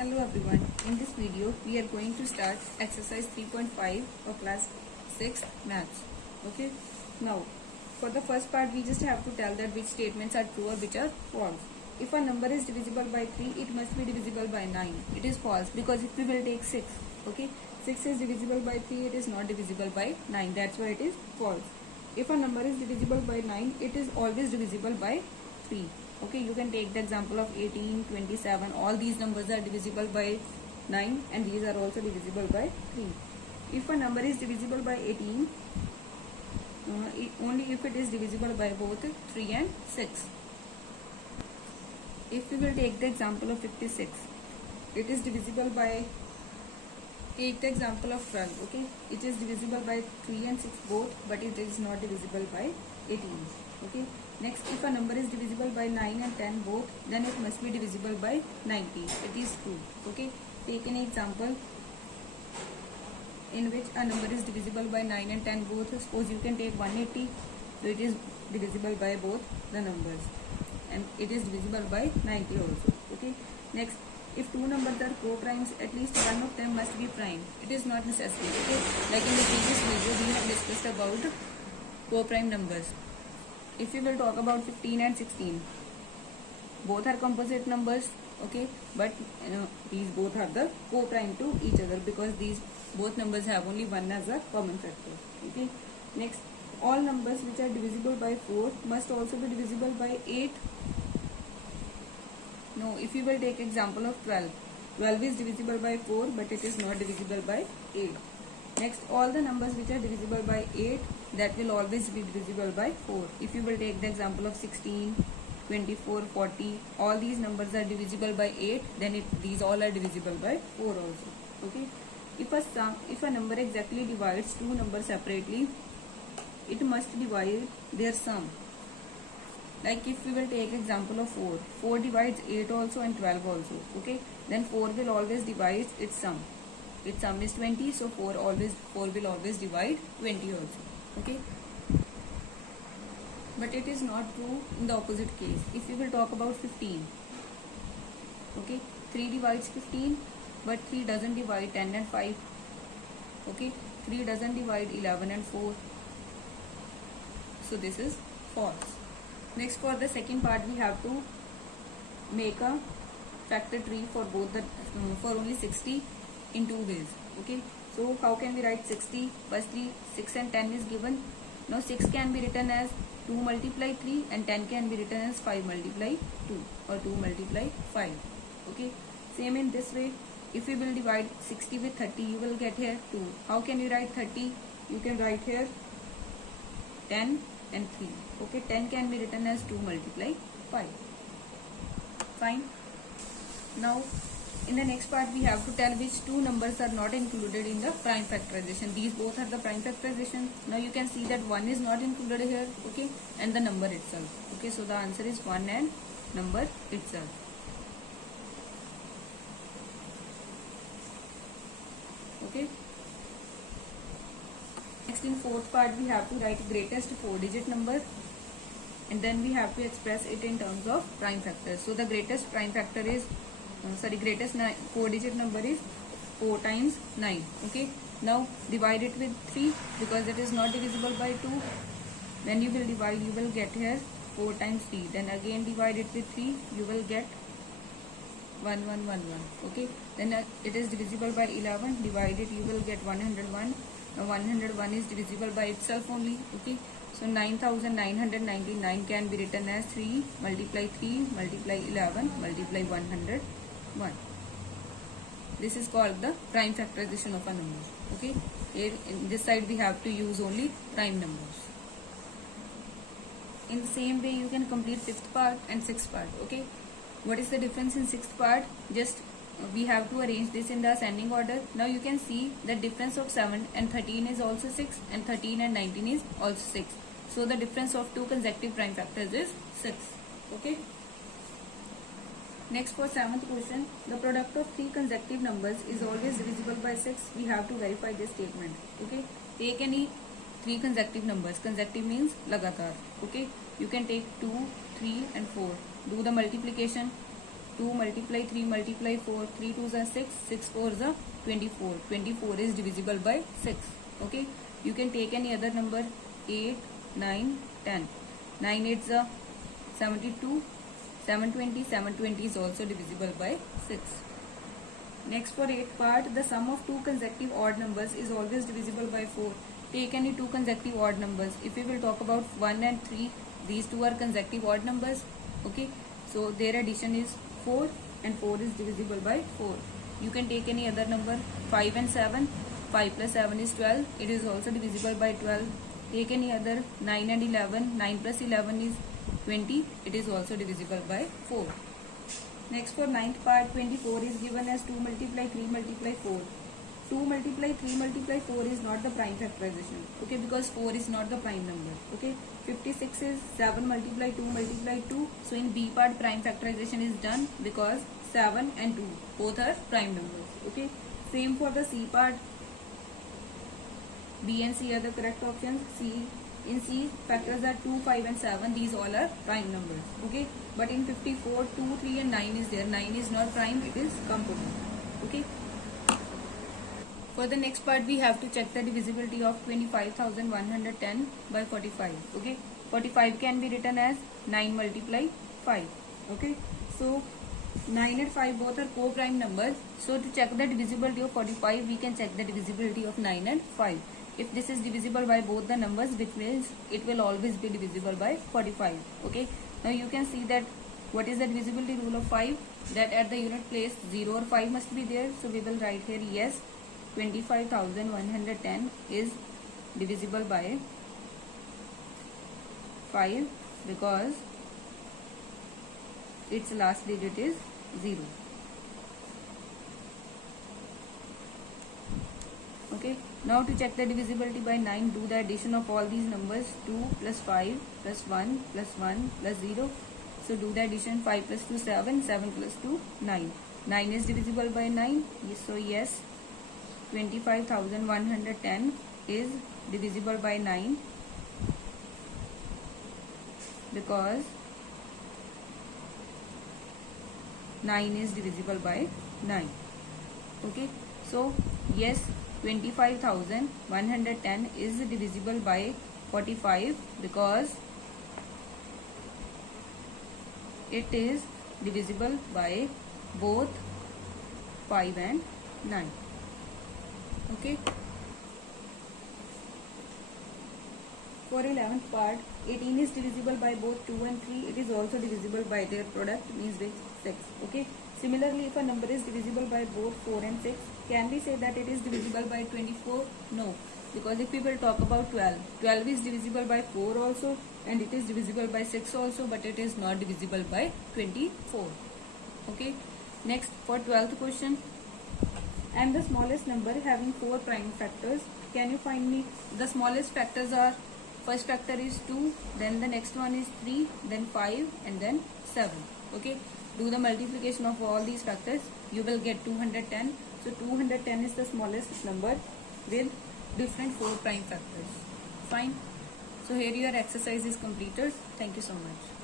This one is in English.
Hello everyone, in this video we are going to start exercise 3.5 of class 6 maths. Okay, now for the first part we just have to tell that which statements are true or which are false. If a number is divisible by 3, it must be divisible by 9. It is false because if we will take 6, okay, 6 is divisible by 3, it is not divisible by 9, that's why it is false. If a number is divisible by 9, it is always divisible by 3. Okay, you can take the example of 18, 27, all these numbers are divisible by 9 and these are also divisible by 3. If a number is divisible by 18, only if it is divisible by both 3 and 6. If we will take the example of 56, it is divisible by, take the example of 12, okay, it is divisible by 3 and 6 both, but it is not divisible by 18, okay. Next, if a number is divisible by 9 and 10 both, then it must be divisible by 90. It is true. Okay. Take an example in which a number is divisible by 9 and 10 both. Suppose you can take 180. So it is divisible by both the numbers. And it is divisible by 90 also. Okay. Next, if two numbers are co-primes, at least one of them must be prime. It is not necessary. Okay. Like in the previous video, we have discussed about co-prime numbers. If we will talk about 15 and 16, both are composite numbers, okay, but these both are the co-prime to each other because these both numbers have only one as a common factor, okay. Next, all numbers which are divisible by 4 must also be divisible by 8. No, if you will take example of 12, 12 is divisible by 4 but it is not divisible by 8. Next, all the numbers which are divisible by 8, that will always be divisible by 4. If you will take the example of 16, 24, 40, all these numbers are divisible by 8, then these all are divisible by 4 also. Okay. If a number exactly divides two numbers separately, it must divide their sum. Like if we will take example of 4, 4 divides 8 also and 12 also. Okay. Then 4 will always divide its sum. Its sum is 20, so 4 will always divide 20 also. Okay. But it is not true in the opposite case. If we will talk about 15, okay, 3 divides 15, but 3 doesn't divide 10 and 5. Okay, 3 doesn't divide 11 and 4. So this is false. Next, for the second part, we have to make a factor tree for both the for only 60 in two ways. Okay, so how can we write 60? Firstly, 6 and 10 is given. Now 6 can be written as 2 multiply 3 and 10 can be written as 5 multiply 2 or 2 multiply 5. Okay, same in this way. If we will divide 60 with 30, you will get here 2. How can you write 30? You can write here 10 and 3. Okay, 10 can be written as 2 multiply 5. Fine. Now, in the next part, we have to tell which two numbers are not included in the prime factorization. These both are the prime factorization. Now you can see that 1 is not included here, okay, and the number itself. Okay, so the answer is 1 and number itself. Okay. Next, in fourth part, we have to write greatest 4-digit number, and then we have to express it in terms of prime factors. So the greatest prime factor is greatest 4-digit number is 4 times 9. Okay. Now divide it with 3 because it is not divisible by 2. When you will divide, you will get here 4 times 3. Then again divide it with 3, you will get 1, 1, 1, 1. Okay. Then it is divisible by 11. Divide it, you will get 101. Now 101 is divisible by itself only. Okay. So 9999 can be written as 3 multiply 3 multiply 11 multiply 101. This is called the prime factorization of a number. Okay. Here in this side we have to use only prime numbers. In the same way you can complete 5th part and 6th part. Okay. What is the difference in 6th part? Just we have to arrange this in the ascending order. Now you can see the difference of 7 and 13 is also 6 and 13 and 19 is also 6. So the difference of two consecutive prime factors is 6. Okay. Next, for 7th question, the product of 3 consecutive numbers is always divisible by 6. We have to verify this statement. Okay. Take any 3 consecutive numbers. Consecutive means lagatar. Okay. You can take 2, 3 and 4. Do the multiplication. 2 multiply 3 multiply 4, 3 2s are 6, 6 4s are 24. 24 is divisible by 6. Okay, you can take any other number, 8, 9, 10. 9 8s are 72, 720. 720 is also divisible by 6. Next, for 8th part, the sum of two consecutive odd numbers is always divisible by 4. Take any two consecutive odd numbers. If we will talk about 1 and 3, these two are consecutive odd numbers. Okay, so their addition is 4 and 4 is divisible by 4. You can take any other number, 5 and 7. 5 plus 7 is 12. It is also divisible by 12. Take any other, 9 and 11. 9 plus 11 is 20. It is also divisible by 4. Next, for 9th part, 24 is given as 2 multiply 3 multiply 4. 2 multiply 3 multiply 4 is not the prime factorization. Okay, because 4 is not the prime number. Okay, 56 is 7 multiply 2 multiply 2. So in B part, prime factorization is done because 7 and 2 both are prime numbers. Okay, same for the C part. B and C are the correct options. In C, factors are 2, 5 and 7. These all are prime numbers. Okay, but in 54, 2, 3 and 9 is there. 9 is not prime, it is composite. Okay. For the next part, we have to check the divisibility of 25,110 by 45. Okay, 45 can be written as 9 multiply 5. Okay, so 9 and 5 both are co-prime numbers. So to check the divisibility of 45, we can check the divisibility of 9 and 5. If this is divisible by both the numbers, which means it will always be divisible by 45. Okay, now you can see that what is the divisibility rule of 5, that at the unit place 0 or 5 must be there. So we will write here, yes, 25,110 is divisible by 5 because its last digit is 0. Okay, now to check the divisibility by 9, do the addition of all these numbers, 2 plus 5 plus 1 plus 1 plus 0. So do the addition, 5 plus 2 7, 7 plus 2 9. 9 is divisible by 9. So yes, 25,110 is divisible by 9 because 9 is divisible by 9. Okay, so yes, 25,110 is divisible by 45 because it is divisible by both 5 and 9. Okay. For 11th part, 18 is divisible by both 2 and 3. It is also divisible by their product, means with 6. Okay. Similarly, if a number is divisible by both 4 and 6, can we say that it is divisible by 24? No. Because if we will talk about 12, 12 is divisible by 4 also and it is divisible by 6 also, but it is not divisible by 24. Okay. Next, for 12th question, I am the smallest number having 4 prime factors. Can you find me? The smallest factors are, first factor is 2, then the next one is 3, then 5 and then 7. Okay, do the multiplication of all these factors, you will get 210. So 210 is the smallest number with different 4 prime factors. Fine. So here your exercise is completed. Thank you so much.